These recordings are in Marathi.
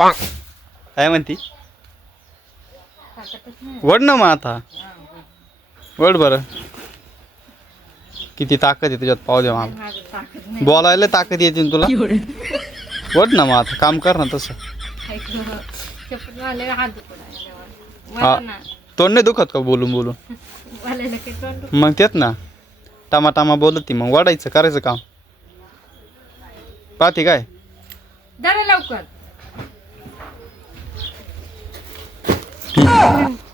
काय म्हणती वड ना मग आता वड बरं किती ताकद आहे तुझ्यात पाहू दे मला बोलायला ताकद येते ना तुला वड ना मग आता काम कर ना तसं हा तोंड नाही दुखत का बोलून बोलून मग तेच ना टामा टामा बोलत ती मग वाढायचं करायचं काम पाहते काय जरा लवकर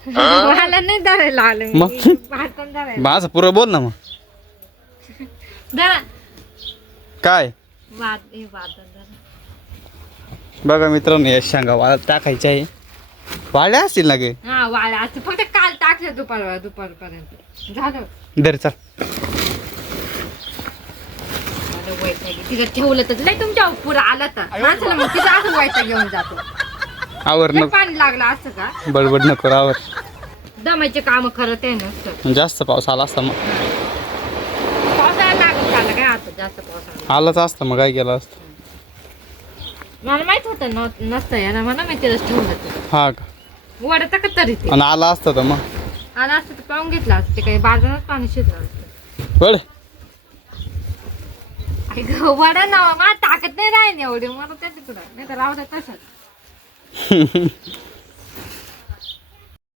मला नाही धरायला आलं मग? भाटून धरायला माझं पुरं बोल ना मग धरा काय वाद हे वादन धरा बघा मित्रांनो या शेंगा वाळत टाकायच्या आहे वाळल्या असतील ना गे हा वाळा असं फक्त काल टाकलं दुपारपर्यंत झालं दर चल मला वैताग तिथं ठेवलं तर नाही तुमच्या पुरं आलं तर माणसाला मग तिथं असं वैताग घेऊन जातो आवर लय नको पाणी लागलं असतं का बडबड नको आवर दमाचे काम करत आहे नसतं जास्त पाऊस आला असता मग पावसाळा लागत झाला काय आता जास्त पावसाळा आलाच असतं मग काय केलं असतं मला माहित होतं नसतं यार मला माहिती ठेवलं ते हा का वडत का तरी ते आणि आला असतं तर मग आलं असतं तर पाहून घेतलं असतं ते काही बाजारात पाणी शिजलं असतं वड वडा ना मला ताकद नाही राहील एवढी मला त्या तिकडं नाही तर राहू द्या तसंच